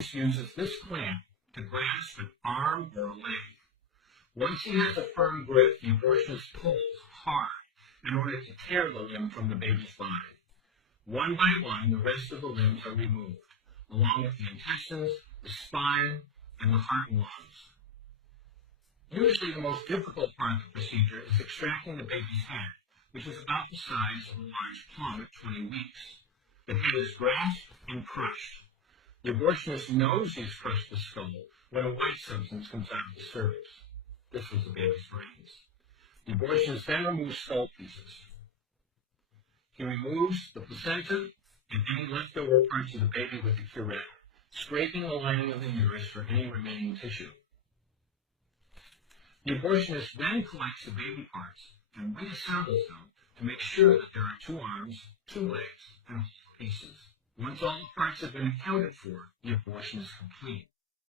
uses this clamp to grasp an arm or a leg. Once he has a firm grip, the abortionist pulls hard in order to tear the limb from the baby's body. One by one, the rest of the limbs are removed, along with the intestines, the spine, and the heart and lungs. Usually the most difficult part of the procedure is extracting the baby's head, which is about the size of a large plum at 20 weeks. The head is grasped and crushed. The abortionist knows he's crushed the skull when a white substance comes out of the cervix. This was the baby's brains. The abortionist then removes skull pieces. He removes the placenta and any leftover parts of the baby with the curette, scraping the lining of the uterus for any remaining tissue. The abortionist then collects the baby parts and reassembles them to make sure that there are 2 arms, 2 legs, and 4 pieces. Once all the parts have been accounted for, the abortion is complete.